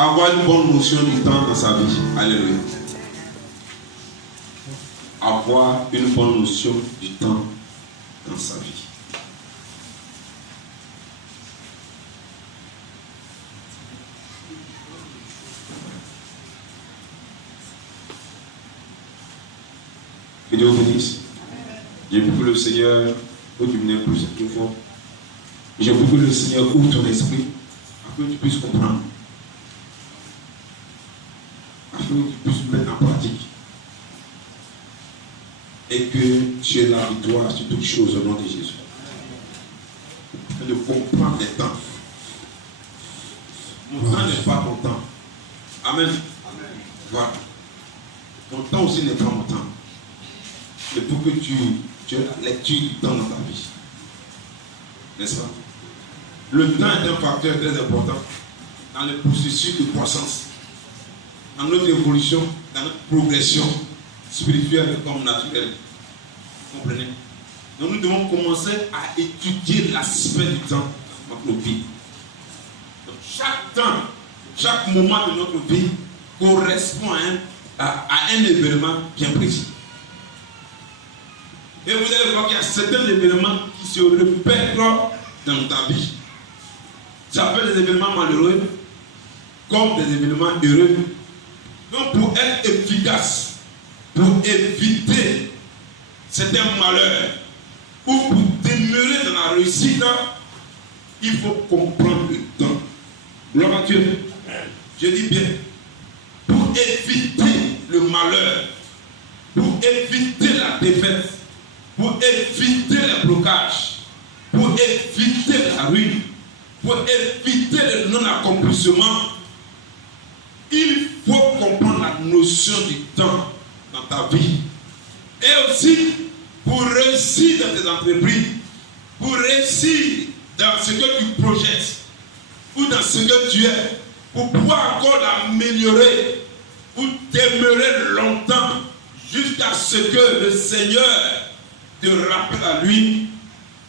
avoir une bonne notion du temps dans sa vie. Alléluia. Avoir une bonne notion du temps dans sa vie. Que Dieu vous bénisse. Je prie que le Seigneur vous domine plus cette fois. Je prie que le Seigneur ouvre ton esprit afin que tu puisses comprendre. Afin que tu puisses mettre en pratique. Et que tu aies la victoire sur toutes choses au nom de Jésus. Et de comprendre les temps. Mon temps n'est pas ton temps. Amen. Voilà. Ton temps aussi n'est pas mon temps. Et pour que tu aies la lecture du temps dans ta vie. N'est-ce pas? Le temps est un facteur très important dans le processus de croissance, dans notre évolution, dans notre progression spirituelle comme naturelle. Vous comprenez? Donc nous devons commencer à étudier l'aspect du temps dans notre vie. Donc chaque temps, chaque moment de notre vie correspond à un événement bien précis. Et vous allez voir qu'il y a certains événements qui se répètent dans ta vie. Ça peut être des événements malheureux comme des événements heureux. Donc pour être efficace, pour éviter certains malheurs ou pour demeurer dans la réussite, il faut comprendre le temps. Gloire à Dieu. Je dis bien, pour éviter le malheur, pour éviter la défaite, pour éviter les blocages, pour éviter la ruine, pour éviter le non-accomplissement, il faut comprendre la notion du temps dans ta vie. Et aussi, pour réussir dans tes entreprises, pour réussir dans ce que tu projettes, ou dans ce que tu es, pour pouvoir encore l'améliorer, ou demeurer longtemps, jusqu'à ce que le Seigneur te rappelle à lui,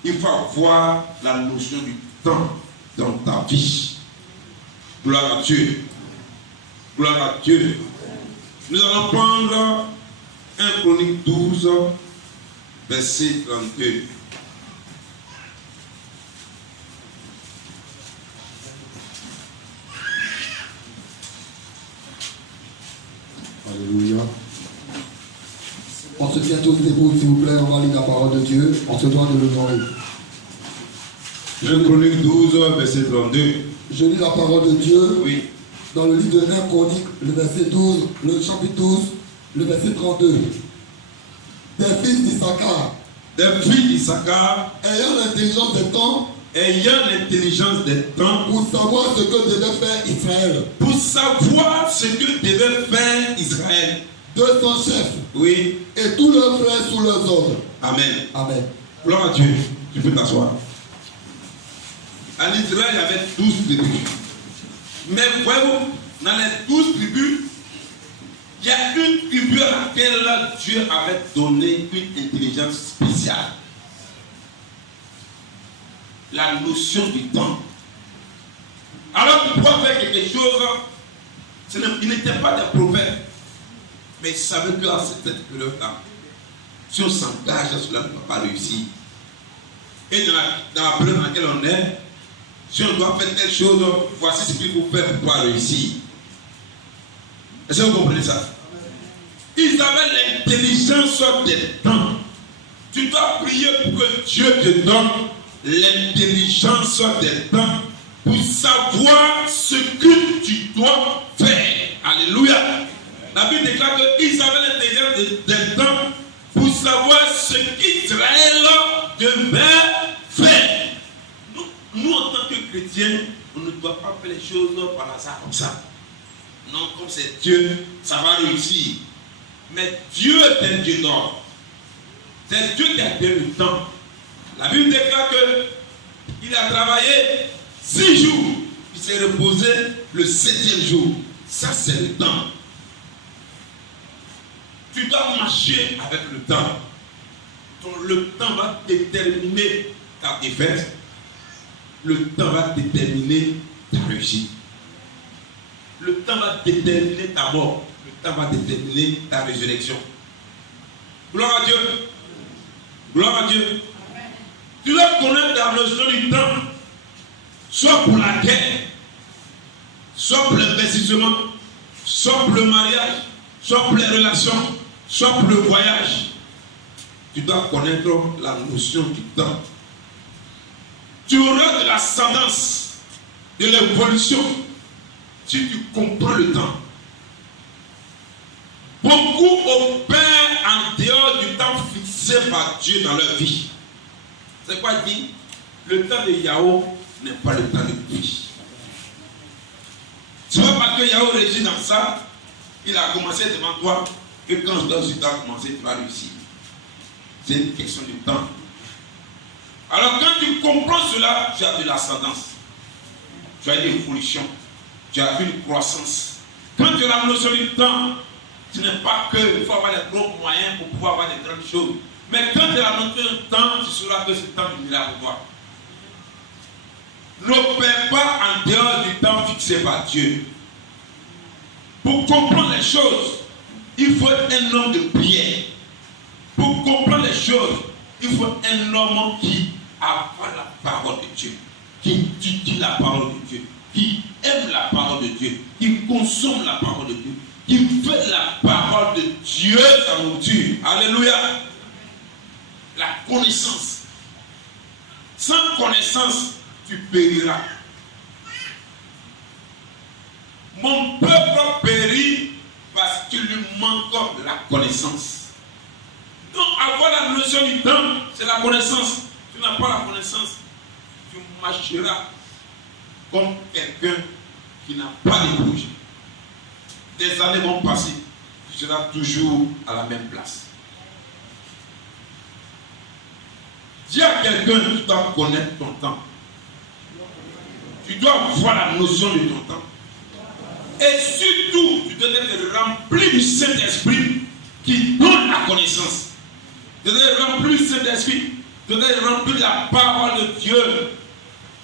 il faut avoir la notion du temps dans ta vie. Gloire à Dieu. Gloire à Dieu. Nous allons prendre 1 Chronique 12, verset 32. Alléluia. On se tient tous debout, s'il vous plaît, on va lire la parole de Dieu. On se doit de l'honorer. 1 Chronique 12, verset 32. Je lis la parole de Dieu. Oui. Dans le livre de 1 Chronique, le verset 12, le chapitre 12, le verset 32. Des fils d'Issachar. Des fils d'Issachar. Ayant l'intelligence des temps. Ayant l'intelligence des temps. Pour savoir ce que devait faire Israël. Pour savoir ce que devait faire Israël. 200 chefs. Oui. Et tous leurs frères sous leurs ordres. Amen. Amen. Gloire à Dieu. Tu peux t'asseoir. En Israël, il y avait 12 tribus. Mais voyez-vous, dans les 12 tribus, il y a une tribu à laquelle Dieu avait donné une intelligence spéciale. La notion du temps. Alors pour pouvoir faire quelque chose, il n'était pas des prophètes. Mais il savait qu'à cette période-là, si on s'engage, cela ne va pas réussir. Et dans la période dans laquelle on est, si on doit faire telle chose, voici ce qu'il faut faire pour pouvoir réussir. Est-ce que vous comprenez ça? Ils avaient l'intelligence des temps. Tu dois prier pour que Dieu te donne l'intelligence des temps pour savoir ce que tu dois faire. Alléluia. La Bible déclare qu'ils avaient l'intelligence des temps pour savoir ce qu'Israël devait faire. Nous, en tant que chrétiens, on ne doit pas faire les choses par hasard comme ça. Non, comme c'est Dieu, ça va réussir. Mais Dieu est un Dieu d'ordre. C'est Dieu qui a donné le temps. La Bible déclare qu'il a travaillé 6 jours. Il s'est reposé le 7e jour. Ça, c'est le temps. Tu dois marcher avec le temps. Le temps va déterminer ta défaite. Le temps va déterminer ta réussite. le temps va déterminer ta mort. Le temps va déterminer ta résurrection. Gloire à Dieu. Gloire à Dieu. Tu dois connaître la notion du temps, soit pour la guerre, soit pour l'investissement, soit pour le mariage, soit pour les relations, soit pour le voyage. Tu dois connaître la notion du temps. Tu auras de l'ascendance, de l'évolution, si tu comprends le temps. Beaucoup opèrent en dehors du temps fixé par Dieu dans leur vie. C'est quoi dit? Le temps de Yahweh n'est pas le temps de vie. C'est pas parce que Yahweh régit dans ça, il a commencé devant toi, que quand tu dois commencer, tu vas réussir. C'est une question de temps. Alors quand tu comprends cela, tu as de l'ascendance. Tu as une évolution. Tu as une croissance. Quand tu as la notion du temps, ce n'est pas qu'il faut avoir les gros moyens pour pouvoir avoir des grandes choses. Mais quand tu as la notion du temps, tu sauras que c'est le temps du miracle pour toi. N'opère pas en dehors du temps fixé par Dieu. Pour comprendre les choses, il faut être un homme de prière. Pour comprendre les choses, il faut un homme qui a la parole de Dieu, qui étudie la parole de Dieu, qui aime la parole de Dieu, qui consomme la parole de Dieu, qui fait la parole de Dieu sa nourriture. Alléluia. La connaissance. Sans connaissance, tu périras. Mon peuple périt parce qu'il lui manque la connaissance. Donc avoir la notion du temps, c'est la connaissance. Tu n'as pas la connaissance, tu marcheras comme quelqu'un qui n'a pas de bouger. Des années vont passer, tu seras toujours à la même place. Dis à quelqu'un, tu dois connaître ton temps. Tu dois voir la notion de ton temps. Et surtout, tu dois être rempli du Saint-Esprit qui donne la connaissance. Tu dois être rempli du Saint-Esprit. Tu dois être rempli de la parole de Dieu.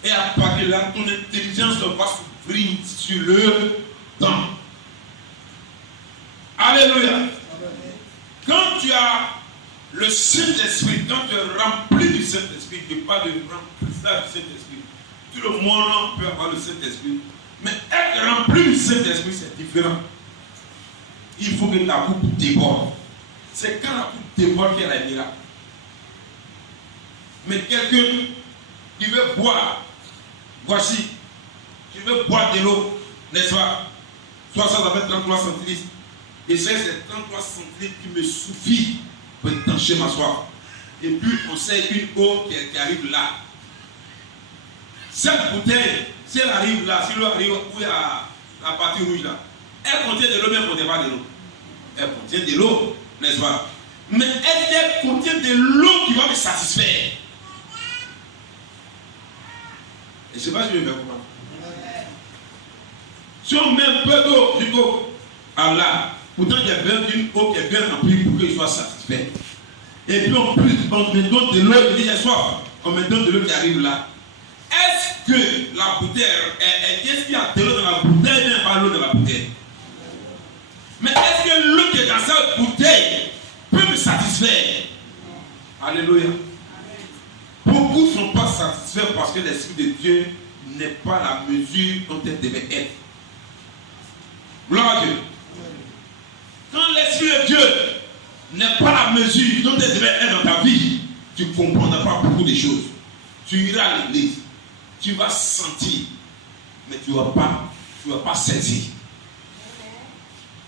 Et à partir de là, ton intelligence va s'ouvrir sur le temps. Alléluia. Amen. Quand tu as le Saint-Esprit, quand tu es rempli du Saint-Esprit, tu n'es pas de remplissage du Saint-Esprit. Tout le monde peut avoir le Saint-Esprit. Mais être rempli du Saint-Esprit, c'est différent. Il faut que la coupe déborde. C'est quand la coupe déborde qu'il y a la miracle. Mais quelqu'un qui veut boire, voici, qui veut boire de l'eau, n'est-ce pas? Soit ça va être 33 centilitres. Et c'est 33 centilitres qui me suffit pour étancher ma soif. Et puis on sait une eau qui arrive là. Cette bouteille, si elle arrive là, si l'eau arrive où il y a la partie rouge là, elle contient de l'eau, mais elle ne contient pas de l'eau. Elle contient de l'eau, n'est-ce pas? Mais est-ce qu'elle contient de l'eau qui va me satisfaire? Et je ne sais pas si je vais faire comment. Si on met un peu d'eau, du coup, à là, pourtant il y a bien une eau qui est bien remplie pour qu'il soit satisfait. Et puis en plus, on me donne de l'eau, il dit j'ai soif. On me donne de l'eau qui arrive là. Est-ce que la bouteille, est-ce qu'il y a de l'eau dans la bouteille, il n'y a pas l'eau dans la bouteille? Mais est-ce que l'eau qui est dans cette bouteille peut me satisfaire? Alléluia. Beaucoup ne sont pas satisfaits parce que l'Esprit de Dieu n'est pas la mesure dont elle devait être. Gloire à Dieu. Quand l'Esprit de Dieu n'est pas la mesure dont elle devait être dans ta vie, tu ne comprendras pas beaucoup de choses. Tu iras à l'église, tu vas sentir, mais tu ne vas pas saisir.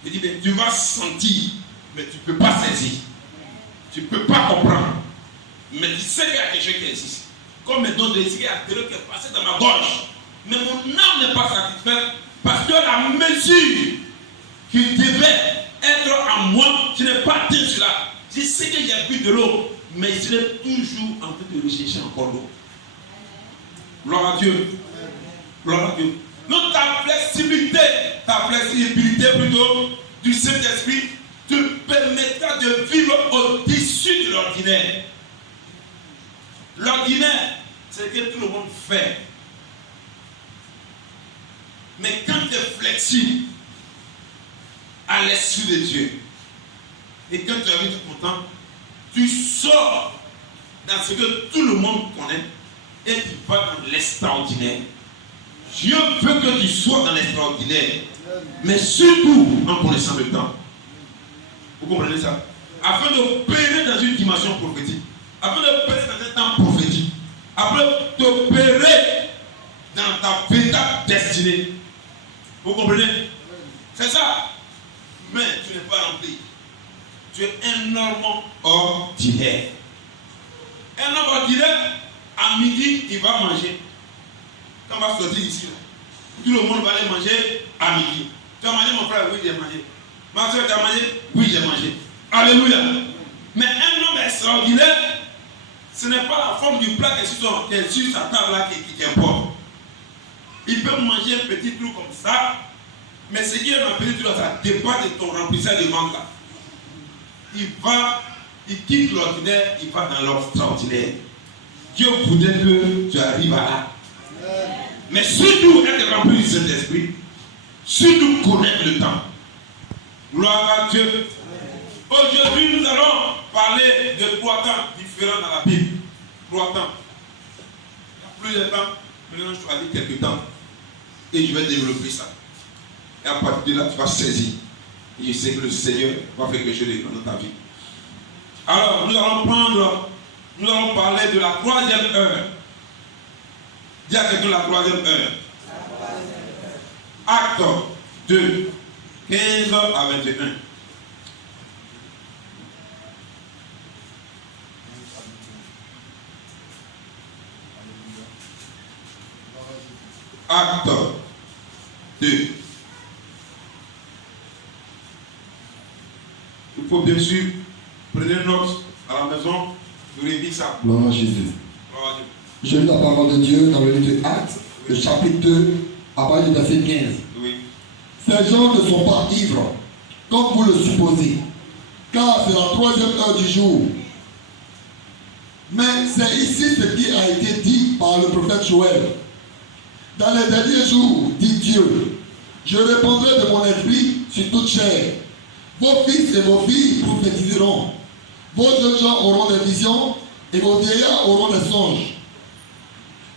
Je dis, mais tu vas sentir, mais tu ne peux pas saisir. Tu ne peux pas comprendre. Mais tu sais qu'il y a quelque chose qui existe. Comme mes dons de l'esprit, il y a de l'eau qui est passé dans ma gorge. Mais mon âme n'est pas satisfaite parce que la mesure qui devait être en moi, je n'ai pas atteint cela. Je sais que j'ai bu de l'eau, mais je suis toujours en train de rechercher encore l'eau. Gloire à Dieu. Gloire à Dieu. Donc ta flexibilité plutôt du Saint-Esprit te permettra de vivre au-dessus de l'ordinaire. L'ordinaire, c'est ce que tout le monde fait. Mais quand tu es flexible à l'esprit de Dieu, et quand tu arrives content, tu sors dans ce que tout le monde connaît et tu vas dans l'extraordinaire. Dieu veut que tu sois dans l'extraordinaire, mais surtout en connaissant le temps. Vous comprenez ça? Afin d'opérer dans une dimension prophétique, afin d'opérer dans un temps prophétique, afin d'opérer dans ta véritable destinée. Vous comprenez? C'est ça. Mais tu n'es pas rempli. Tu es un homme ordinaire. Un homme ordinaire, à midi, il va manger. Quand on va sortir ici, tout le monde va aller manger à midi. Tu as mangé, mon frère? Oui, j'ai mangé. Ma soeur, tu as mangé? Oui, j'ai mangé. Alléluia. Mais un homme extraordinaire, ce n'est pas la forme du plat qui est sur sa table là qui importe. Il peut manger un petit truc comme ça, mais ce qui est dans le petit truc, ça dépend de ton remplissage de ventre là. Il quitte l'ordinaire, il va dans l'extraordinaire. Dieu voudrait que tu arrives à là. Mais surtout être rempli du Saint-Esprit, surtout connaître le temps. Gloire à Dieu. Aujourd'hui, nous allons parler de 3 temps différents dans la Bible. 3 temps. Il y a plus de temps. Maintenant, je choisis quelques temps. Et je vais développer ça. Et à partir de là, tu vas saisir. Et je sais que le Seigneur va faire quelque chose de grand dans ta vie. Alors, nous allons parler de la 3e heure. Dis à quelqu'un la 3e heure. Acte 2, 15 à 21. Acte 2. Il faut bien sûr prendre note à la maison, vous révisez ça. Gloire à Jésus. Je lis la parole de Dieu dans le livre d'Actes, le chapitre 2, à partir du verset 15. Oui. Ces gens ne sont pas ivres, comme vous le supposez, car c'est la 3e heure du jour. Mais c'est ici ce qui a été dit par le prophète Joël. Dans les derniers jours, dit Dieu, je répandrai de mon esprit sur toute chair. Vos fils et vos filles prophétiseront. Vos jeunes gens auront des visions et vos vieillards auront des songes.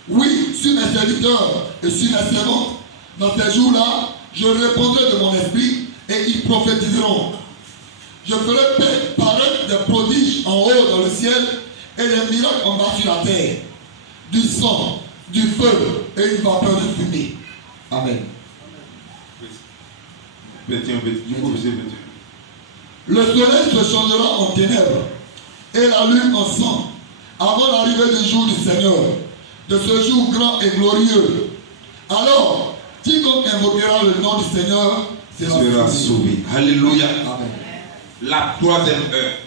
Oui, sur mes serviteurs et sur mes servantes, dans ces jours-là, je répandrai de mon esprit et ils prophétiseront. Je ferai paraître des prodiges en haut dans le ciel et des miracles en bas sur la terre. Du sang, du feu et une vapeur de fumée. Amen. Le soleil se changera en ténèbres et la lune en sang avant l'arrivée du jour du Seigneur, de ce jour grand et glorieux. Alors, quiconque invoquera le nom du Seigneur sera sauvé. Alléluia. Amen. La 3e heure.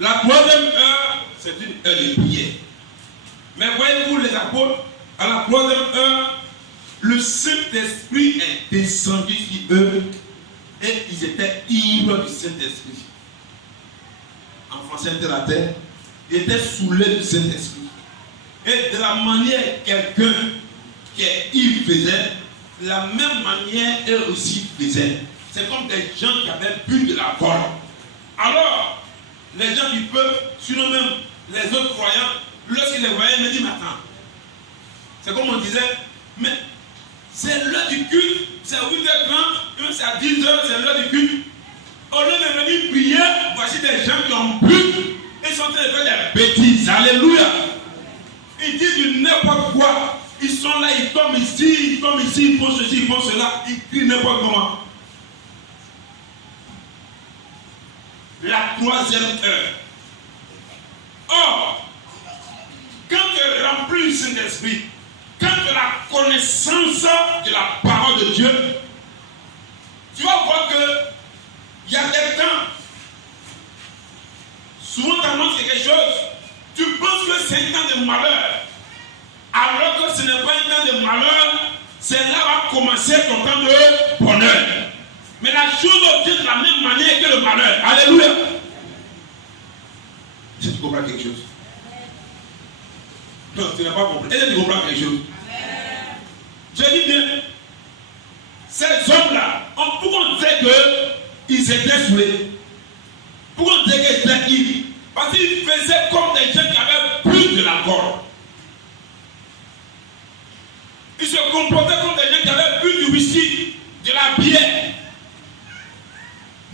La 3e heure, c'est une heure de prière. Mais voyez-vous les apôtres, à la 3e heure, le Saint-Esprit est descendu sur eux et ils étaient ivres du Saint-Esprit. En français, la terre, ils étaient saoulés du Saint-Esprit. Et de la manière quelqu'un qui est ivre faisait, de la même manière eux aussi faisaient. C'est comme des gens qui avaient bu de la vole. Alors, les gens du peuple, sinon même les autres croyants, lorsqu'ils les voyaient, ils me disent, mais attends, c'est comme on disait, mais c'est l'heure du culte, c'est à 8h30, c'est à 10h, c'est l'heure du culte. Au lieu de venir prier, voici des gens qui ont bu et sont en train de faire des bêtises. Alléluia. Ils disent du n'importe quoi. Ils sont là, ils tombent ici, ils font ceci, ils font cela, ils crient n'importe comment. La 3e heure. Or, quand tu es rempli du Saint-Esprit, quand tu as la connaissance de la parole de Dieu, tu vas voir que il y a des temps, souvent tu annonces quelque chose, tu penses que c'est un temps de malheur, alors que ce n'est pas un temps de malheur, c'est là va commencer ton temps de bonheur. Mais la chose obtient de la même manière que le malheur. Alléluia. Est-ce que tu comprends quelque chose? Non, tu n'as pas compris. Est-ce que tu comprends quelque chose? Je dis bien, s'était saoulé. Pourquoi on disait qu'il était ivre? Parce qu'il faisait comme des gens qui avaient bu de l'alcool. Il se comportait comme des gens qui avaient bu du whisky, de la bière.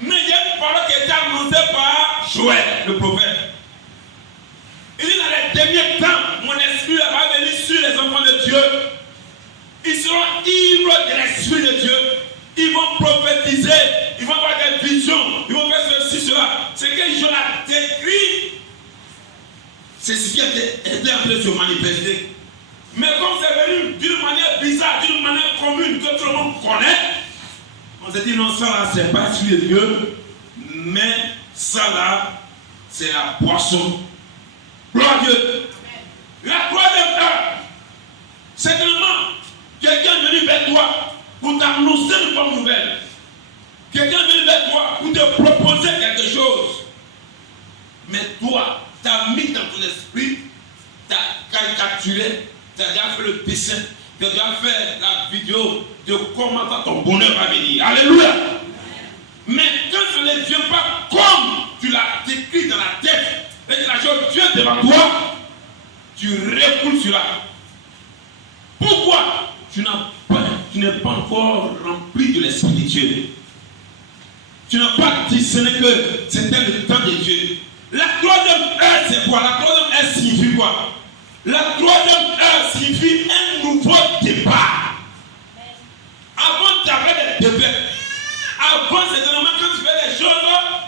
Mais il y a une parole qui a été annoncée par Joël, le prophète. Il dit dans les derniers temps, mon esprit va venir sur les enfants de Dieu. Ils seront ivres de l'esprit de Dieu. Ils vont prophétiser, ils vont avoir des visions, ils vont faire ceci, cela. Ce que Joël a décrit, c'est ce qui était en train de se manifester. Mais comme c'est venu d'une manière bizarre, d'une manière commune que tout le monde connaît, on s'est dit non, ça là, c'est pas celui de Dieu, mais ça là, c'est la poisson. Gloire à Dieu. La troisième heure, c'est tellement quelqu'un est venu vers toi pour t'annoncer une bonne nouvelle. Quelqu'un est venu vers toi pour te proposer quelque chose. Mais toi, tu as mis dans ton esprit, tu as caricaturé, tu as déjà fait le dessin, tu as déjà fait la vidéo de comment ton bonheur va venir. Alléluia. Mais quand ça ne vient pas comme tu l'as décrit dans la tête, et que la chose vient devant toi, tu recoules sur là. Pourquoi? Tu n'es pas encore rempli de l'Esprit de Dieu. Tu n'as pas discerné que c'était le temps de Dieu. La troisième heure, c'est quoi? La troisième heure signifie quoi? La troisième heure signifie un nouveau départ. Avant, tu avais des défaites. Avant, c'est normalement quand tu fais des choses,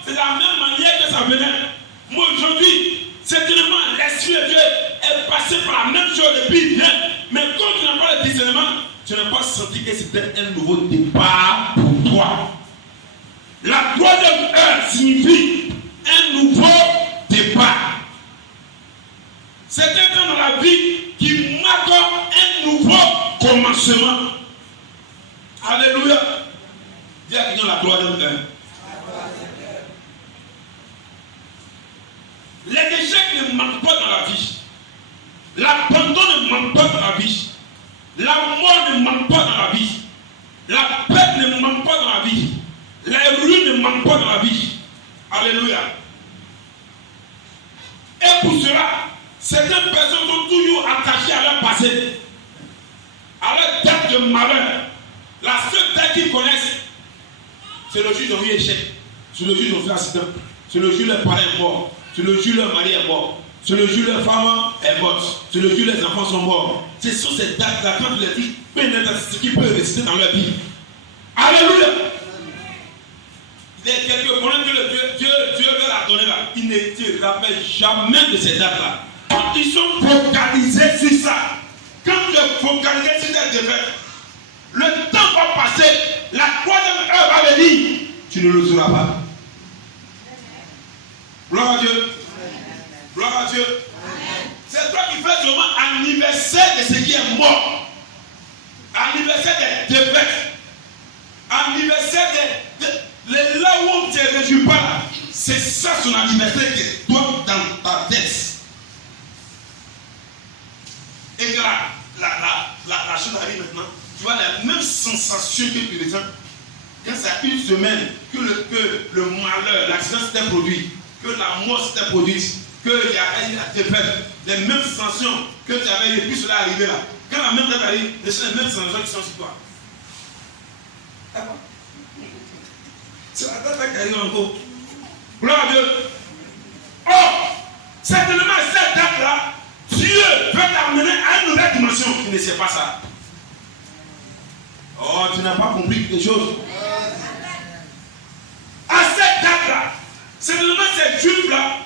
c'est de la même manière que ça venait. Moi, aujourd'hui, c'est tellement l'Esprit de Dieu est passé par la même chose depuis il vient. Mais quand tu n'as pas le discernement, tu n'as pas senti que c'était un nouveau départ pour toi. La troisième heure signifie un nouveau départ. C'est un temps dans la vie qui marque un nouveau commencement. Alléluia. Dis à quelqu'un la troisième heure. Les échecs ne manquent pas dans la vie. L'abandon ne manque pas dans la vie. La mort ne manque pas dans la vie. La perte ne manque pas dans la vie. Les ruines ne manquent pas dans la vie. Alléluia. Et pour cela, certaines personnes sont toujours attachées à leur passé, à leur date de malheur. La seule date qu'ils connaissent, c'est le jour où ils ont eu échec. C'est le jour où ils ont fait accident. C'est le jour où leur parent est mort. C'est le jour où leur mari est mort. C'est le jour où leur femme est morte. C'est le jour où les enfants sont morts. C'est sur ces dates-là, quand tu les dis, ce qui peut résister dans leur vie. Alléluia. Il y a quelques problèmes que Dieu veut la donner là. Il ne te rappelle jamais de ces dates-là. Quand ils sont focalisés sur ça, quand tu es focalisé sur cette défaite, le temps va passer, la troisième heure va venir, tu ne le sauras pas. Gloire à Dieu. Gloire à Dieu. C'est toi qui fais seulement anniversaire de ce qui est mort. Anniversaire des défaites. Anniversaire là où on ne te réjouit pas. C'est ça son anniversaire que toi dans ta tête. Et que la chose arrive maintenant. Tu vois la même sensation que tu ressens. Quand c'est une semaine que le malheur, l'accident s'était produit, que la mort s'était produite, qu'il y a eu la défaite, les mêmes sensations que tu avais et puis cela est arrivé là. Quand la même date arrive, c'est les mêmes sensations qui sont sur toi. D'accord? C'est la date qui arrive encore. Gloire à Dieu. Or, certainement cette date-là, Dieu veut t'amener à une nouvelle dimension. Tu ne sais pas ça. Oh, tu n'as pas compris quelque chose. À cette date-là, certainement ces juifs-là,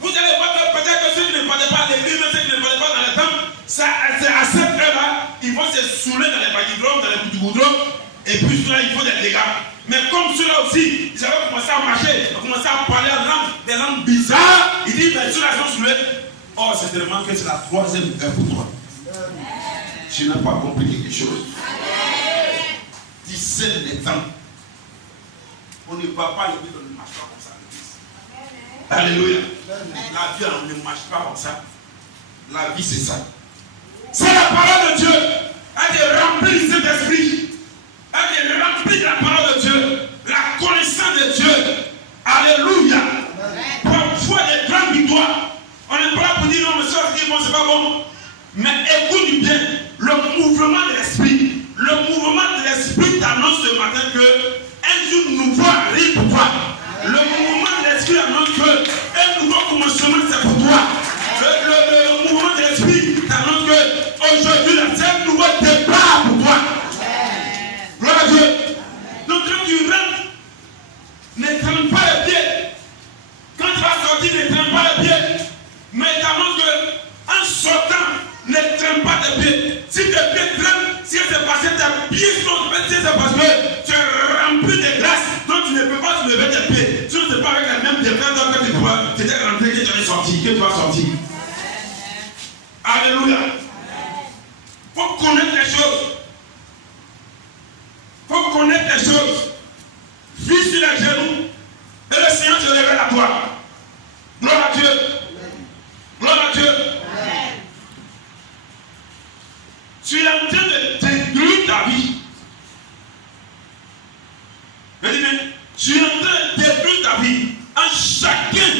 vous allez voir que peut-être que ceux qui ne parlent pas à l'église, ceux qui ne parlent pas dans les temples, c'est à cette heure-là, ils vont se saouler dans les baguidrons, dans les coups du goudron, et puis ceux-là, ils font des dégâts. Mais comme ceux-là aussi, ils avaient commencé à marcher, ils ont commencé à parler des langues bizarres, ils disent, mais ceux-là sont saoulés. Oh, c'est tellement que c'est la troisième heure pour toi. Tu n'as pas compris quelque chose. Discerne les temps. On ne va pas le vivre, on ne marche pas comme ça. Alléluia. La vie, on ne marche pas comme ça. La vie, c'est ça. C'est la parole de Dieu. Elle est remplie de cet esprit. Elle est remplie de la parole de Dieu. La connaissance de Dieu. Alléluia. Parfois des grandes victoires. On n'est pas là pour dire non, mais ça, c'est pas bon. Mais écoute bien, le mouvement de l'esprit. Le mouvement de l'esprit t'annonce ce matin que un jour nouveau arrive pour toi. Le mouvement de l'esprit annonce que un nouveau commencement c'est pour toi. Le mouvement de l'esprit t'annonce que aujourd'hui c'est un nouveau départ pour toi. Gloire à Dieu. Donc quand tu rentres, ne traîne pas les pieds. Quand tu vas sortir, ne traîne pas les pieds. Mais t'annonce que en sortant, ne traîne pas tes pieds. Si tes pieds traînent, si c'est passé, tes pieds sont faits, c'est parce que tu es rempli de grâce, donc tu ne peux pas te lever tes pieds. Si ce n'est pas avec la même défense que tu étais rentré, que tu es sorti, que tu vas sortir. Alléluia. Il faut connaître les choses. Il faut connaître les choses. Vis sur les genoux et le Seigneur te révèle à toi. Gloire à Dieu. Gloire à Dieu. Tu es en train de détruire ta vie. Je dis bien, tu es en train de détruire ta vie. En chacun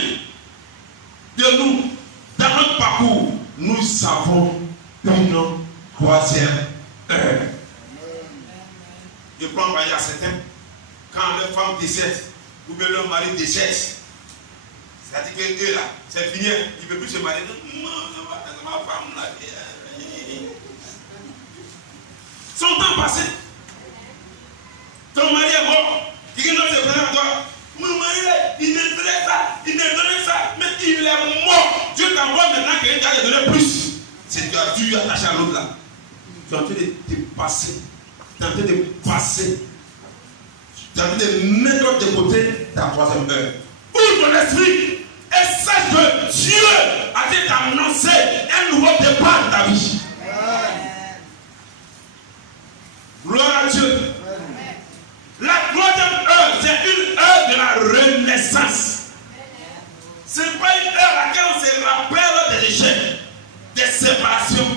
de nous, dans notre parcours, nous savons une troisième heure. Je prends par exemple certains, quand leur femme décède, ou bien leur mari décède, c'est-à-dire que eux là, c'est fini, ils ne peuvent plus se marier. Ma femme là, son temps passé. Ton mari est mort. Quelqu'un d'autre se présente à toi. Mon mari, il me donnait ça, il me donnait ça, mais il est mort. Dieu t'envoie maintenant quelqu'un qui a donné plus. C'est que tu es attaché à l'autre là. Tu es en train de te passer. Tu es en train de passer. Tu es en train de mettre de côté ta troisième heure. Ouvre ton esprit et sache que Dieu a dit t'annoncer un nouveau départ de ta vie. Gloire à Dieu. La troisième heure, c'est une heure de la renaissance. Ce n'est pas une heure à laquelle on se rappelle des échecs, des séparations,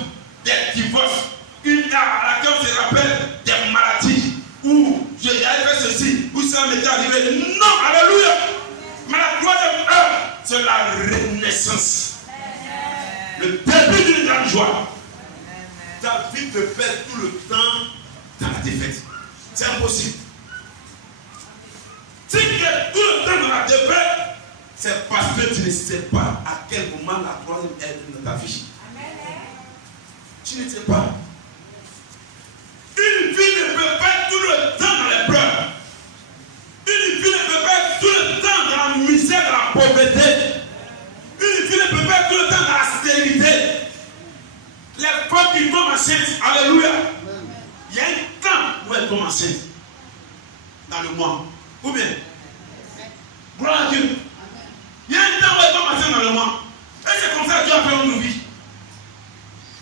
des divorces. Une heure à laquelle on se rappelle des maladies. Où j'avais fait ceci, où ça m'était arrivé. Non, alléluia. Mais la troisième heure, c'est la renaissance. Le début d'une grande joie. Ta vie peut perdre tout le temps dans la défaite. C'est impossible. Si tu es tout le temps dans la défaite, c'est parce que tu ne sais pas à quel moment la troisième est dans ta vie. Tu ne sais pas. Une vie ne peut pas être tout le temps dans les pleurs. Une vie ne peut pas être tout le temps dans la misère, dans la pauvreté. Une vie ne peut pas être tout le temps dans la stérilité. Les femmes qui tombent enceintes, alléluia. Il y a un temps où elles tombent enceintes. Dans le mois. Ou bien, gloire à Dieu. Il y a un temps où elles tombent enceintes dans le mois. Et c'est comme ça que Dieu a fait notre vie.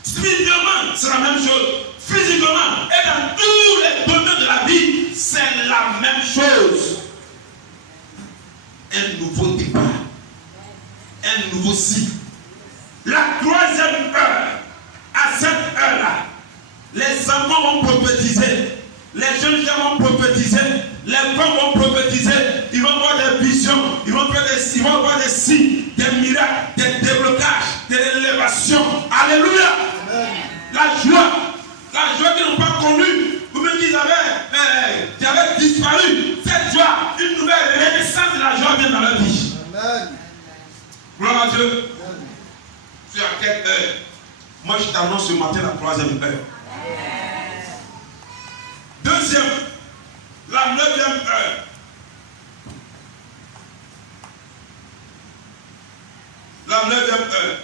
Spirituellement, c'est la même chose. Physiquement, et dans tous les domaines de la vie, c'est la même chose. Un nouveau départ. Un nouveau cycle. La troisième heure, à cette heure-là, les enfants vont prophétiser, les jeunes gens vont prophétiser, les femmes vont prophétiser, ils vont voir des visions, ils vont voir des signes, des miracles, des déblocages, des élévations. Alléluia. La joie qu'ils n'ont pas connue, ou même qu'ils avaient disparu, cette joie, une nouvelle renaissance de la joie vient dans leur vie. Amen. Gloire à Dieu. Tu es à quelle heure? Moi je t'annonce ce matin la troisième heure. Deuxième, la 9e heure. La 9e heure.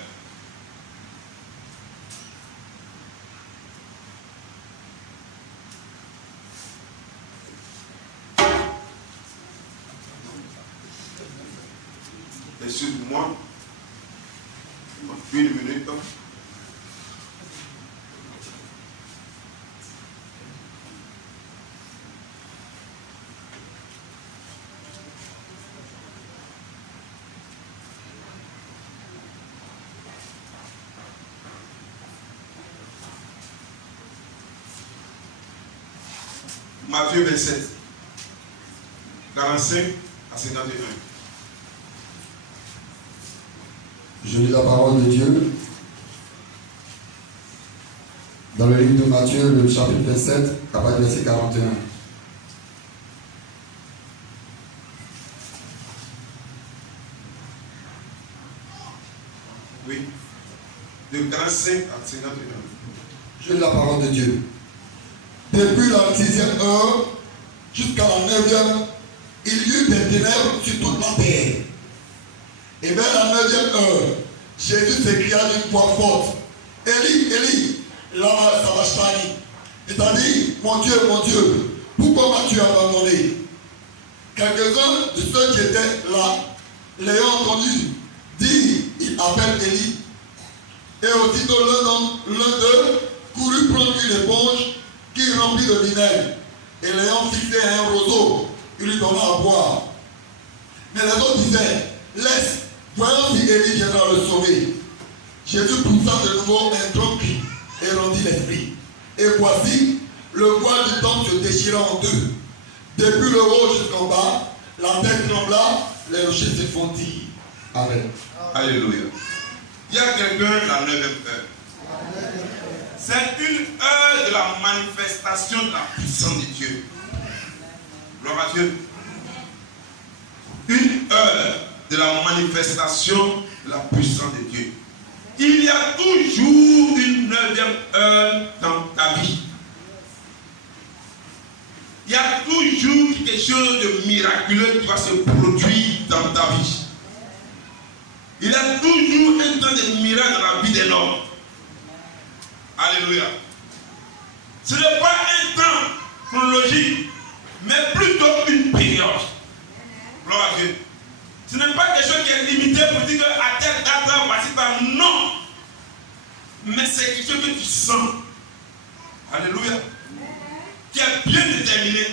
Excuse-moi. Une minute. Matthieu 27, 45 à 51. Je lis la parole de Dieu dans le livre de Matthieu, le chapitre 27, à partir du verset 41. Oui. De 45 à 51. Je lis la parole de Dieu. Depuis la 6e heure jusqu'à la 9e, il y eut des ténèbres sur toute la terre. Et vers la 9e heure, Jésus s'écria d'une voix forte, Élie, Élie, lama sabachthani. C'est-à-dire, mon Dieu, pourquoi m'as-tu abandonné? Quelques-uns de ceux qui étaient là, l'ayant entendu dire, il appelle Élie. Et aussitôt l'un d'eux courut prendre une éponge qu'il remplit de vinaigre, et l'ayant fixé à un roseau, il lui donna à boire. Mais les autres disaient, laisse, voyons si Élie viendra le sauver. Jésus poussa de nouveau un grand cri et rendit l'esprit. Et voici, le voile du temple se déchira en deux. Depuis le haut jusqu'en bas, la terre trembla, les rochers se fondirent. Amen. Alléluia. Il y a quelqu'un la 9e heure. C'est une heure de la manifestation de la puissance de Dieu. Gloire à Dieu. Une heure de la manifestation de la puissance de Dieu. Il y a toujours une 9e heure dans ta vie. Il y a toujours quelque chose de miraculeux qui va se produire dans ta vie. Il y a toujours un temps de miracle dans la vie des hommes. Alléluia. Ce n'est pas un temps chronologique, mais plutôt une période. Gloire à Dieu. Ce n'est pas quelque chose qui est limité pour dire qu'à telle date, voici ta. Non. Mais c'est quelque chose que tu sens. Alléluia. Qui est bien déterminé.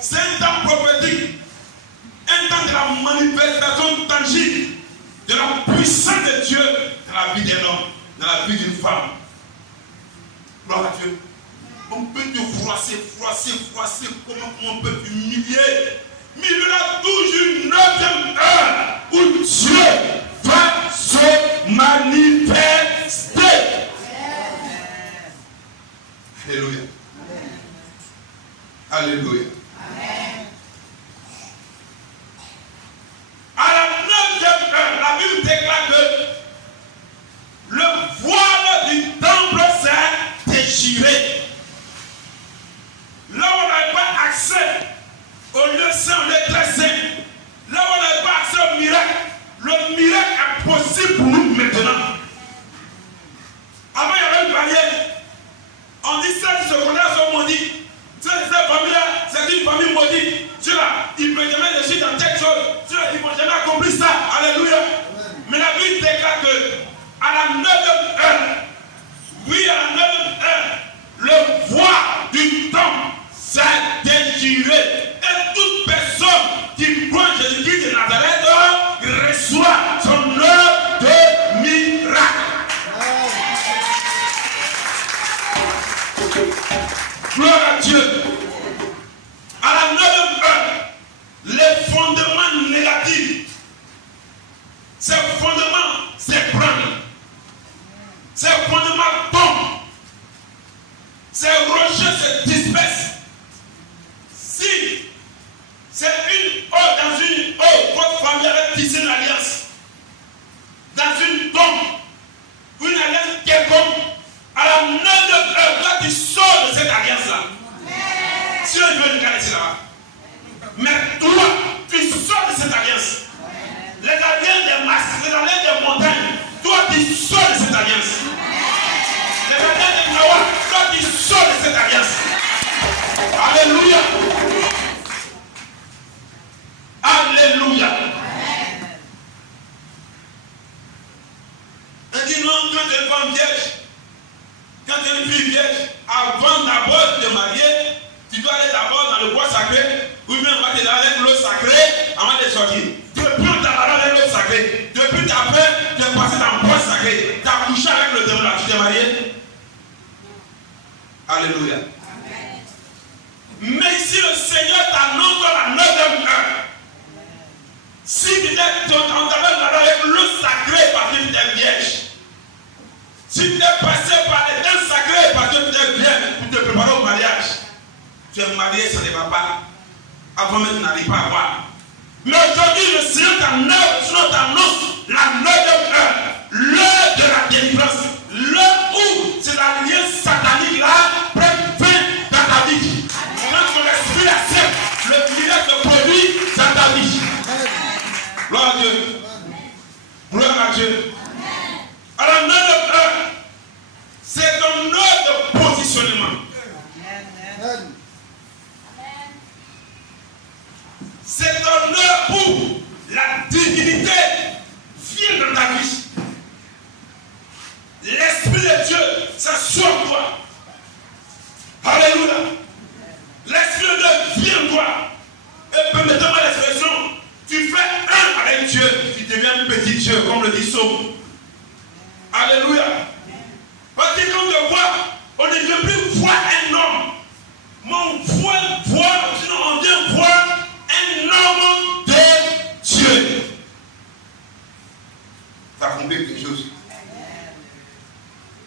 C'est un temps prophétique. Un temps de la manifestation tangible de la puissance de Dieu dans la vie d'un homme, dans la vie d'une femme. Gloire à Dieu. On peut te froisser, comment on peut t'humilier. Mais il y aura toujours une 9e heure où Dieu va se manifester. Alléluia. Alléluia. À la 9e heure, la Bible déclare que le voile du temple s'est déchiré. Là où on n'avait pas accès au lieu saint, au lieu très saint, là où on n'avait pas accès au miracle, le miracle est possible pour nous maintenant. Avant, il y avait une barrière. On dit ça, ce secondaires sont maudits. Cette famille-là, c'est une famille maudite. Ceux-là, ils ne peuvent jamais réussir dans quelque chose. Ceux-là, ils ne vont jamais accomplir ça. Alléluia. Mais la Bible déclare que à la 9e heure, oui, à la 9e heure, le voile du temple s'est déchiré. Et toute personne qui croit en Jésus-Christ de Nazareth reçoit son heure de miracle. Gloire à Dieu. À la 9e heure, les fondements négatifs, ces fondements s'ébranlent, ces fondements tombent, ces rochers se dispersent. Si c'est une eau dans une eau, votre famille avait tissé une alliance, dans une tombe, une alliance quelconque, à la 9e heure, là tu sors de cette alliance-là. Si on veut le caresser là-bas. Mais toi, tu sors de cette alliance. Les alliances des masses, les alliances des montagnes, toi tu sors de cette alliance. Les alliances des Nawa, toi tu sors de cette alliance. Alléluia. Alléluia. On dit non, quand tu es une femme vierge, quand tu es une fille vierge, avant d'abord de te marier, tu dois aller d'abord dans le bois sacré, ou bien on va te donner avec l'eau sacrée avant de sortir. Depuis ta parole avec l'eau sacrée, depuis ta peur, tu es passé dans le bois sacré, tu as couché avec le démon là, tu t'es marié. Alléluia. Mais ici le Seigneur t'annonce la 9e heure. on t'avait marié avec l'eau sacrée parce que tu étais vierge. Si tu es passé par les temps sacrés parce que tu es vierge pour te préparer au mariage, tu es marié, ça ne va pas. Avant même, tu n'arrives pas à voir. Mais aujourd'hui, le Seigneur t'annonce la 9e heure, l'heure de la délivrance, l'heure où c'est la ligne satanique là prend fin dans ta vie. Quand ton esprit accepte, le miracle se produit dans ta vie. Gloire à Dieu. Gloire à Dieu. Alors, 9e heure, c'est ton heure de positionnement. C'est ton heure où la divinité vient dans ta vie. L'Esprit de Dieu s'assoit en toi. Alléluia. L'Esprit de Dieu vient en toi. Et permettez-moi l'expression, tu fais un avec Dieu, tu deviens petit Dieu, comme le dit Psaume. Alléluia. Parce que quand on te voit, on ne vient plus voir un homme. Mais on vient voir un homme de Dieu. Ça a compris quelque chose.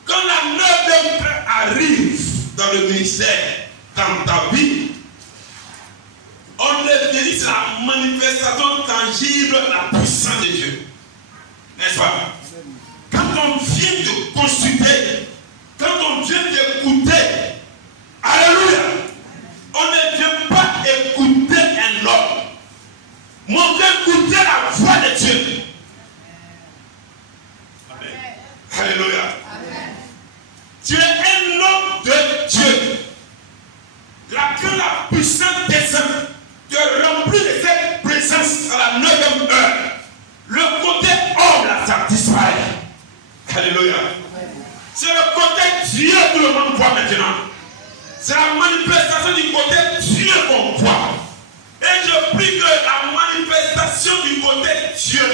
Quand la 9e heure arrive dans le ministère, dans ta vie, on est dit c'est la manifestation tangible de la puissance de Dieu. N'est-ce pas? Quand on vient te consulter, quand on vient t'écouter, alléluia, on ne vient pas écouter un homme, mais on vient écouter la voix de Dieu. Amen. Alléluia. Amen. Tu es un homme de Dieu. Quand la puissance descend, tu es rempli de cette présence à la 9e heure. Le côté homme là, ça disparaît. Alléluia. C'est le côté Dieu que le monde voit maintenant. C'est la manifestation du côté Dieu qu'on voit. Et je prie que la manifestation du côté Dieu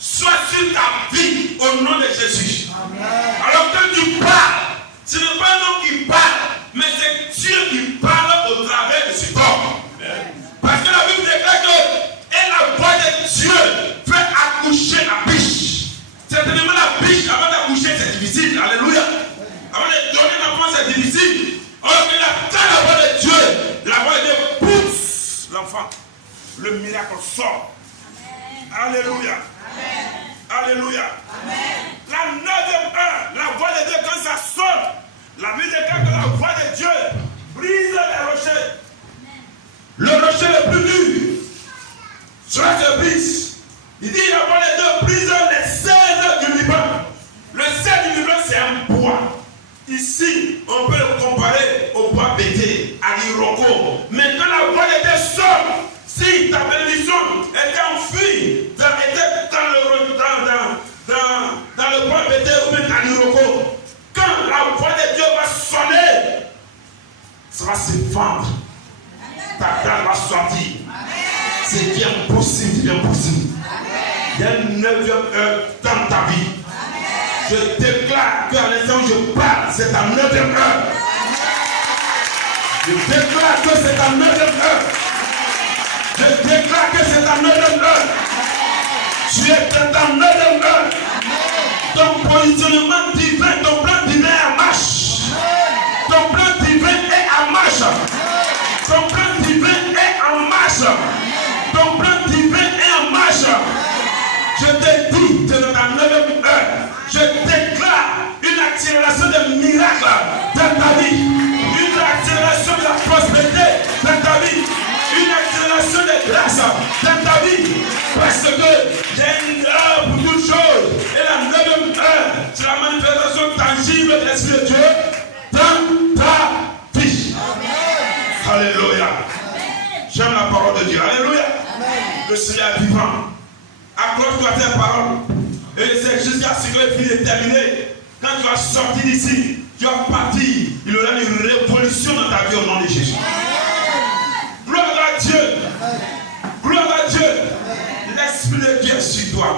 soit sur ta vie au nom de Jésus. Amen. Alors quand tu parles, ce n'est pas un homme qui parle, mais c'est Dieu qui parle au travers de cet homme. Parce que la Bible déclare que et la voix de Dieu fait accoucher la biche. Certainement la biche, avant d'accoucher, c'est difficile. Alléluia. Avant de donner l'enfant, c'est difficile. Alors que quand la voix de Dieu, la voix de Dieu pousse l'enfant, le miracle sort. Amen. Alléluia. Amen. Alléluia. Amen. La 9e heure, la voix de Dieu, quand ça sonne, la Bible déclare que la voix de Dieu brise les rochers. Le rocher le plus dur, cela se brise. Il dit la voix de Dieu brise les cèdres du Liban. Le cèdre du Liban, c'est un bois. Ici, on peut le comparer au bois bété, à l'iroko. Mais quand la voix de Dieu sort, si ta bénédiction était enfuie, était dans le bois bété ou même à l'iroko, quand la voix de Dieu va sonner, ça va se vendre. Ta dame va sortir. C'est bien possible, bien possible. Il y a une 9e heure dans ta vie. Je déclare qu'à l'instant où je parle, c'est ta 9e heure. Je déclare que c'est ta 9e heure. Je déclare que c'est ta 9e heure. Tu es dans ta 9e heure. Ton positionnement divin, ton plan divin est en marche. Ton plan divin est en marche. Ton plan divin est en marche. Ton plan divin est en marche. Je te dis, tu es dans ta 9e heure. Je déclare une accélération de miracles dans ta vie. Une accélération de la prospérité dans ta vie. Une accélération de grâce dans ta vie. Parce que j'ai une heure pour toutes choses. Et la 9e heure, c'est la manifestation tangible de l'Esprit de Dieu dans ta vie. Alléluia. J'aime la parole de Dieu. Alléluia. Le Seigneur est vivant. Accroche-toi à tes paroles. Et c'est jusqu'à ce que le film est terminé. Quand tu vas sortir d'ici, tu vas partir. Il y aura une révolution dans ta vie au nom de Jésus. Gloire à Dieu. Gloire à Dieu. L'Esprit de Dieu est sur toi.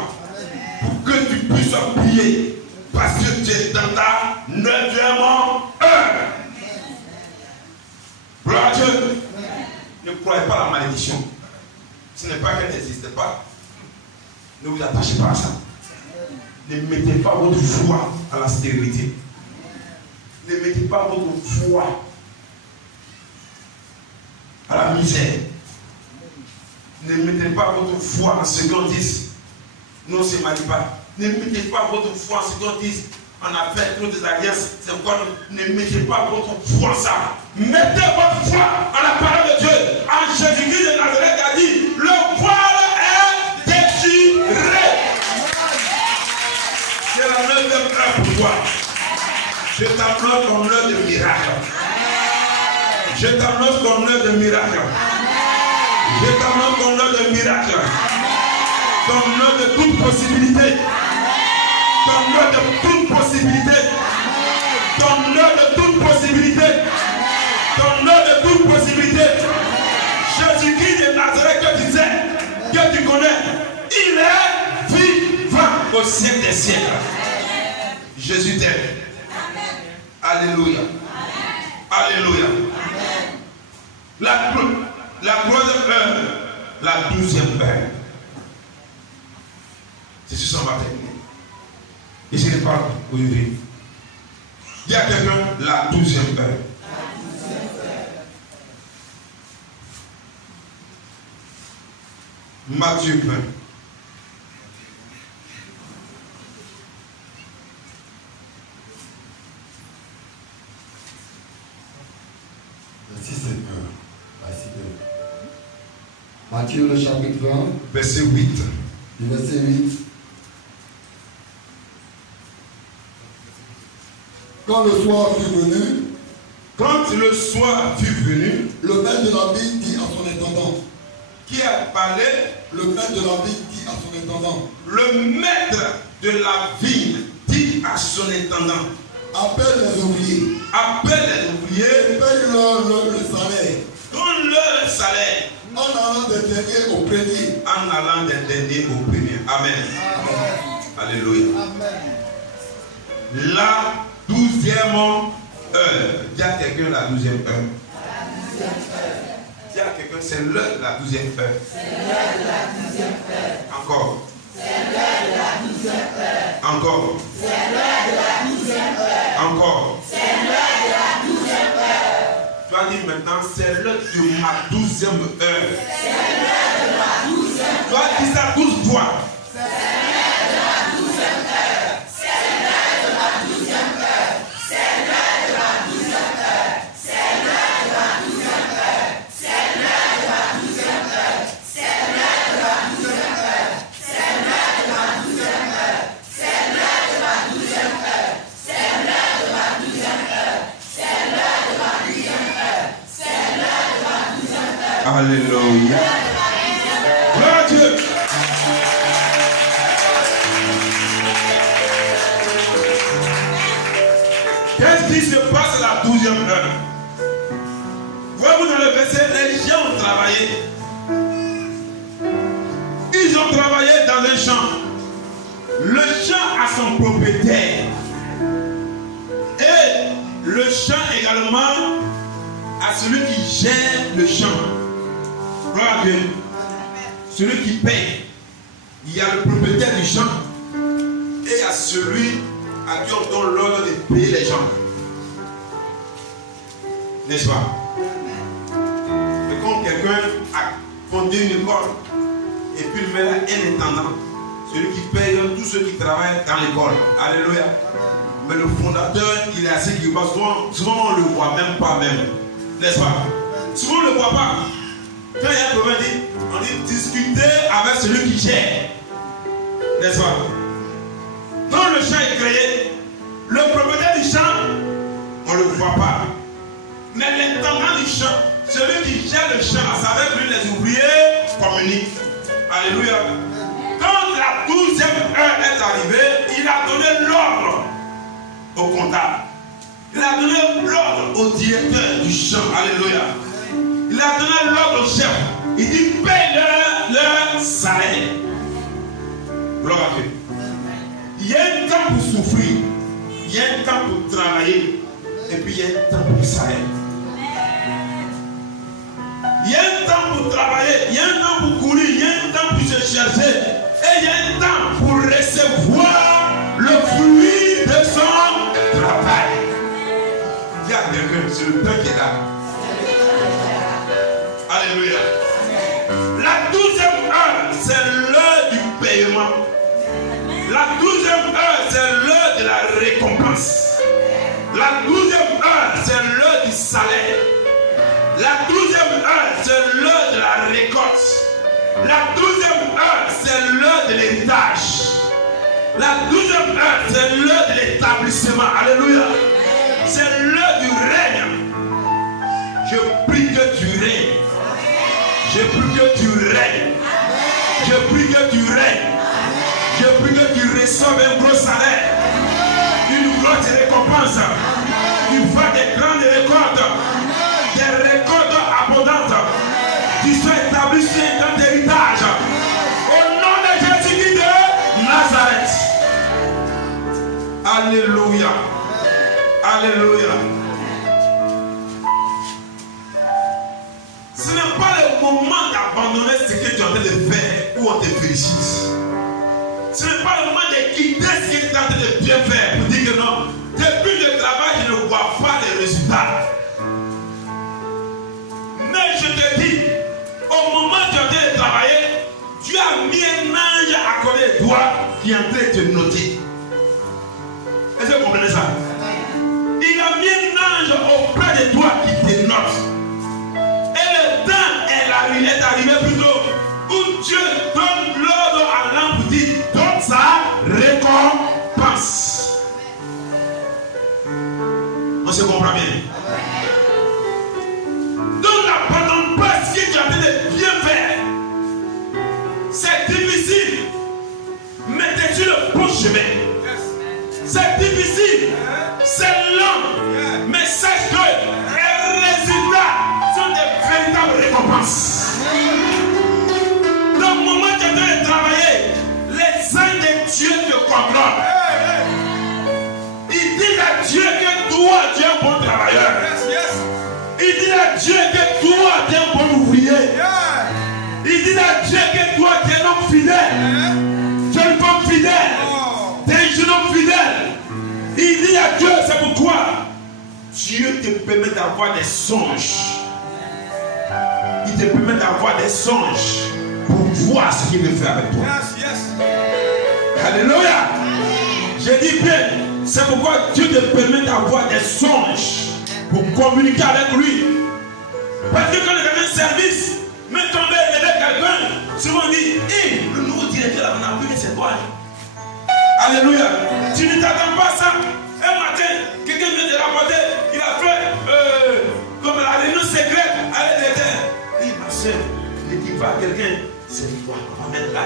Pour que tu puisses prier. Parce que tu es dans ta 9e heure. Gloire à Dieu. Ne croyez pas à la malédiction. Ce n'est pas qu'elle n'existe pas. Ne vous attachez pas à ça. Ne mettez pas votre foi à la stérilité. Ne mettez pas votre foi à la misère. Ne mettez pas votre foi en ce qu'on dit. Non, c'est mal pas. Ne mettez pas votre foi en ce qu'on dit. On a fait trop des alliances. C'est quoi? Ne mettez pas votre foi en ça. Mettez votre foi en la parole de Dieu. En Jésus-Christ de Nazareth a dit, le voile est déchiré. C'est la 9e heure pour toi. Je t'annonce comme l'heure de miracle. Je t'annonce comme l'heure de miracle. Je t'annonce comme l'heure de miracle. Comme l'heure de toute possibilité. Comme l'heure de toute possibilité. Comme l'heure de toute possibilité. Comme l'heure de toute possibilité. Jésus-Christ de Nazareth que tu sais, que tu connais, il est vivant au siècle des siècles. Jésus t'aime. Alléluia. Alléluia. La 3e heure, la 12e heure. C'est sur son baptême. Et je ne parle pas aujourd'hui. Il y a quelqu'un, la 12e heure. Matthieu 20. Matthieu le chapitre 20, verset 8. du verset 8. Quand le soir fut venu, le maître de la ville dit à son intendant. Qui a parlé? Le maître de la ville dit à son intendant. Le maître de la ville dit à son intendant. Appelle les ouvriers. Appelle les ouvriers. Et paye-leur le salaire. Donne-leur le salaire. En allant des derniers au premier. En allant des derniers au premier. Amen. Amen. Alléluia. Amen. La 12e heure. Dis à quelqu'un la 12e heure. Dis à quelqu'un, c'est l'heure de la 12e heure. C'est l'heure de la 12e heure. Encore. C'est l'heure de la 12e heure. Encore. C'est l'heure de la 12e heure. Encore. C'est l'heure de la 12e heure. Tu vas dire maintenant, c'est l'heure de ma 12e heure. C'est l'heure de ma 12e heure. Tu vas dire ça 12 fois. C'est l'heure de la 12e heure. C'est l'heure de la 12e heure. C'est l'heure de la 12e heure. C'est l'heure de la 12e heure. C'est l'heure de la 12e heure. C'est l'heure de la 12e heure. C'est l'heure de la 12e heure. C'est l'heure de la 12e heure. C'est l'heure de la 12e heure. C'est l'heure de la 12e heure. C'est l'heure de la 12e heure. Alléluia. Gloire à Dieu. Qu'est-ce qui se passe à la 12e heure? Voyez-vous dans le verset, les gens ont travaillé. Ils ont travaillé dans un champ. Le champ a son propriétaire. Et le champ également à celui qui gère le champ. Gloire à Dieu. Celui qui paye. Il y a le propriétaire du champ. Et il y a celui à qui on donne l'ordre de payer les gens. N'est-ce pas? Et quand quelqu'un a fondé une école et puis il met là un intendant, celui qui paye tous ceux qui travaillent dans l'école. Alléluia. Mais le fondateur, il est assez qui passe. Souvent on ne le voit même pas même. N'est-ce pas? Souvent on ne le voit pas. Quand il y a un problème, on dit discuter avec celui qui gère. N'est-ce pas? Quand le champ est créé, le propriétaire du champ, on ne le voit pas. Mais l'intendant du champ, celui qui gère le champ, à savoir que les ouvriers communiquent. Alléluia. Quand la 12e heure est arrivée, il a donné l'ordre au comptable. Il a donné l'ordre au directeur du champ. Alléluia. Il a donné l'ordre au chef. Il dit paye-leur salaire. Gloire à Dieu. Il y a un temps pour souffrir. Il y a un temps pour travailler. Et puis il y a un temps pour salaire. Il y a un temps pour travailler. Il y a un temps pour courir. Il y a un temps pour se chercher. Et Et il y a un temps pour recevoir le fruit de son travail. Dis à quelqu'un, c'est le temps qui est là. Alléluia. La 12e heure, c'est l'heure du paiement. La 12e heure, c'est l'heure de la récompense. La 12e heure, c'est l'heure du salaire. La 12e heure, c'est l'heure de la récolte. La 12e heure, c'est l'heure de l'héritage. La 12e heure, c'est l'heure de l'établissement. Alléluia. C'est l'heure du règne. Je prie que tu règnes. Je prie que tu règnes. Je prie que tu règnes. Je prie que tu reçoives un gros salaire. Une grosse récompense. Tu fais des grandes récoltes. Des récoltes abondantes. Tu sois établi sur un grand héritage. Au nom de Jésus-Christ de Nazareth. Alléluia. Alléluia. Ce n'est pas le moment d'abandonner ce que tu es en train de faire où on te félicite. Ce n'est pas le moment de quitter ce que tu es en train de bien faire pour dire que non, depuis le travail, je ne vois pas de résultats. Mais je te dis, au moment où tu es en train de travailler, tu as mis un ange à côté de toi qui est en train de te noter. Est-ce que vous comprenez ça? Il a mis un ange auprès de toi qui te note. Et le temps est arrivé plutôt où Dieu donne l'ordre à l'homme pour dire donne sa récompense. On se comprend bien. Donc n'abandonne pas ce que tu as fait de bien faire. C'est difficile, mais tu es sur le bon chemin. C'est difficile, c'est lent, mais sache que les résultats sont des véritables récompenses. Dans le moment où tu es en train de travailler, les anges de Dieu te contrôlent. Il dit à Dieu que toi tu es un bon travailleur. Il dit à Dieu que toi tu es un bon ouvrier. Il dit à Dieu que toi tu es un homme fidèle. Tu es une femme fidèle. Tu es un jeune homme fidèle. Il dit à Dieu, c'est pourquoi Dieu te permet d'avoir des songes. Il te permet d'avoir des songes pour voir ce qu'il veut faire avec toi. Alléluia. Je dis bien, c'est pourquoi Dieu te permet d'avoir des songes pour communiquer avec lui. Parce que quand il y a un service, mais tomber et aider quelqu'un, souvent on dit, hé, le nouveau directeur, on a vu, c'est toi. Alléluia. Tu ne t'attends pas à ça. Un matin, quelqu'un vient de rapporter, il a fait comme la réunion secrète avec les terres. Il dit, ma soeur, il dit pas à quelqu'un, c'est toi, on va mettre là.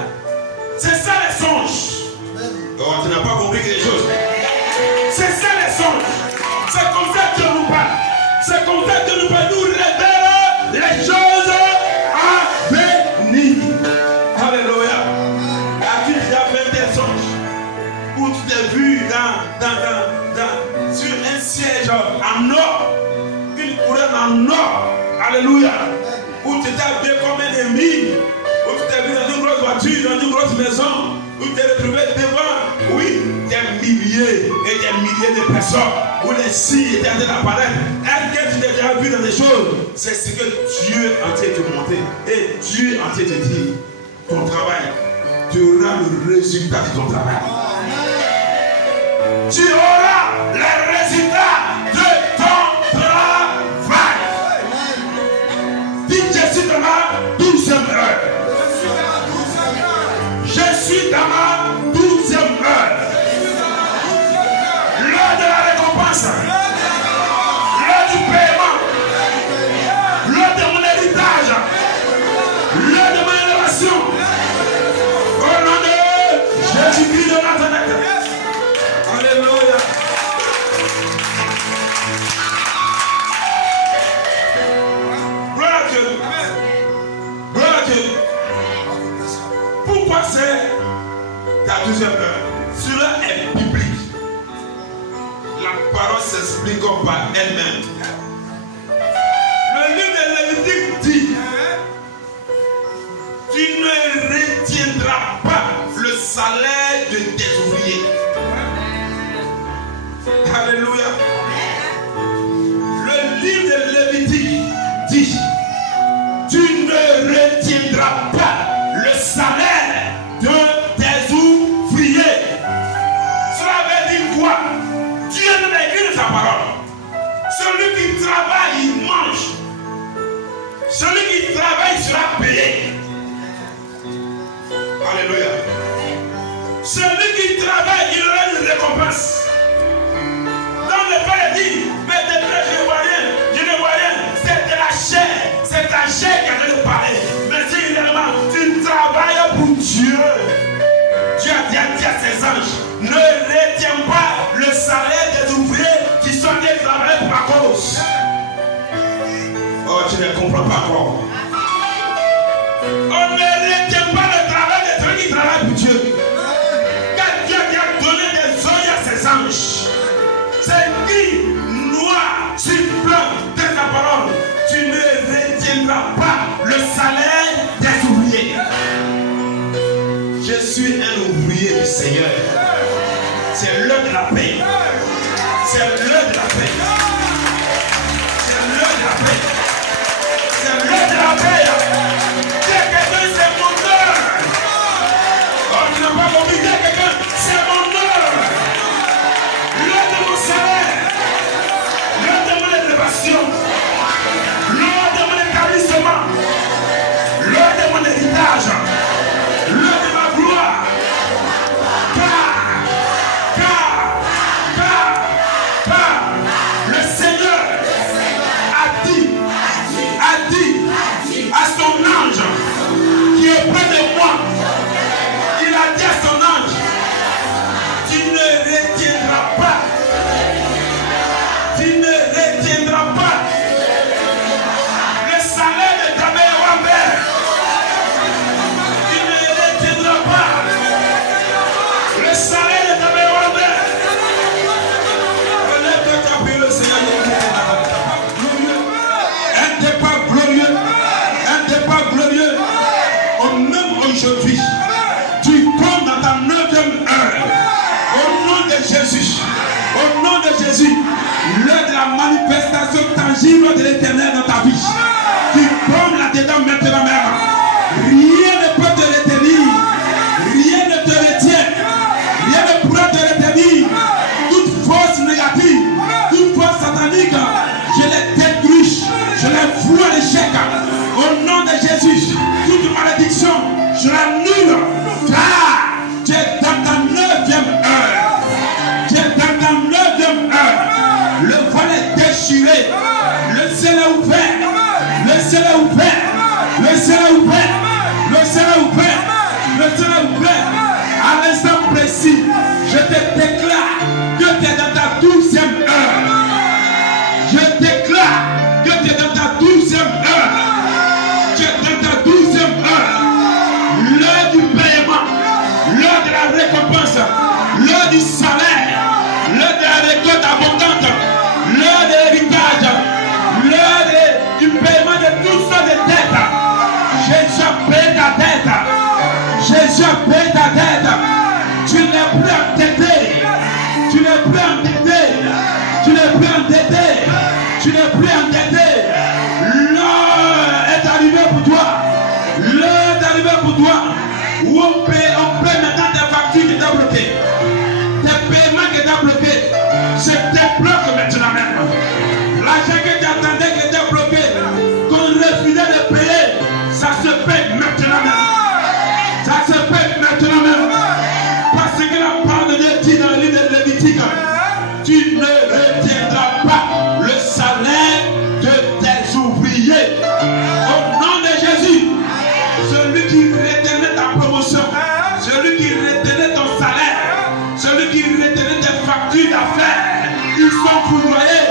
C'est ça les songes. Oh, tu n'as pas compris quelque chose. C'est ça les songes. C'est comme ça que Dieu nous parle. C'est comme ça que Dieu nous parle. Nous révèle les choses à venir. Alléluia. À qui tu as fait des songes? Où tu t'es vu sur un siège en or, une couronne en or. Alléluia. Où tu t'es habillé comme un ennemi. Où tu t'es vu dans une grosse voiture, dans une grosse maison. Où tu t'es retrouvé devant, oui, des milliers et des milliers de personnes. Où les signes étaient en train d'apparaître. Est-ce que tu t'es déjà vu dans des choses? C'est ce que Dieu est en train de te montrer. Et Dieu est en train de te dire, ton travail, tu auras le résultat de ton travail. Tu auras les résultats de ton travail. Dis, je suis dans ma 12e heure. Je suis dans ma 12e heure. L'heure de la récompense. L'heure du paiement. L'heure de mon héritage. L'heure de ma élévation. Au nom de Jésus-Christ de Nazareth. Alléluia. Gloire à Dieu. Gloire à Dieu. Pourquoi c'est ta 12e heure? Cela est biblique. La parole s'explique par elle-même. Le livre de Lévitique dit, tu ne retiendras pas Celui qui travaille sera payé. Alléluia. Celui qui travaille, il aura une récompense. Donc le Père dit, mais de près, je ne vois rien, je ne vois rien. C'est de la chair, c'est ta chair qui a de parler. Mais si réellement tu travailles pour Dieu, Dieu a dit à ses anges, ne retiens pas le salaire des ouvriers qui sont des travailleurs pour ma cause. Oh, tu ne comprends pas encore. On ne retient pas le travail des gens qui travaillent pour Dieu. Car Dieu qui a donné des oeils à ses anges. C'est écrit noir sur blanc de ta parole. Tu ne retiendras pas le salaire des ouvriers. Je suis un ouvrier du Seigneur. C'est l'heure de la paix. C'est l'heure de la paix. C'est l'heure de la paix. C'est l'heure de la paix. Quelqu'un, c'est mon heure. Oh, tu n'as pas compris. Quelqu'un, c'est mon heure. L'heure de mon salaire. L'heure de mon élévation. L'heure de mon établissement. L'heure de mon héritage. L'heure de ma gloire. Car le Seigneur a dit à son ange qui est près de moi, il a dit à son ange, tu ne retiendras pas le salaire de ta mère ou père. Tu ne retiendras pas le salaire de ta mère ou père. Relève ta paix, le Seigneur. Un départ glorieux. Un départ glorieux. On même aujourd'hui. Tu comptes dans ta 9e heure. Au nom de Jésus. Au nom de Jésus. L'heure de la manifestation tangible de l'Éternel dans ta vie. Tu prends là-dedans maintenant même. Rien ne peut te retenir. Rien ne te retient. Rien ne pourra te retenir. Toute force négative, toute force satanique, je les détruis. Je les fous à l'échec. Au nom de Jésus, toute malédiction, je l'annule. Car tu es dans ta 9e heure. Tu es dans ta 9e heure. Le voile est déchiré. Le ciel est ouvert. Le ciel est ouvert. Le ciel est ouvert. Le ciel est ouvert. Le ciel est ouvert. À l'instant précis, je te déclare que tu es dans ta 12e heure. Je déclare que tu es dans ta 12e heure. Tu es dans ta 12e heure. L'heure du paiement. L'heure de la récompense. L'heure du salaire. L'heure de la récolte abondante. L'heure de l'héritage. L'heure du paiement de toutes sortes de dettes. Jésus a payé ta dette. Jésus a payé ta dette. Tu n'es plus endetté. Tu n'es plus endetté. Tu n'es plus endetté. Tu n'es plus endetté. L'heure est arrivée pour toi. L'heure est arrivée pour toi. Où on paie maintenant tes factures qui t'ont bloqué. Tes paiements qui t'ont bloqué. C'est tes blocs maintenant même. L'argent que tu attendais qui était bloqué, qu'on refusait de payer, ça se paie maintenant même. Ça se paie maintenant même. Parce que la parole de Dieu dit dans le livre de Lévitique, tu ne retiendras pas le salaire de tes ouvriers. Au nom de Jésus, celui qui retenait ta promotion, celui qui retenait ton salaire, celui qui retenait tes factures d'affaires, ils sont foudroyés.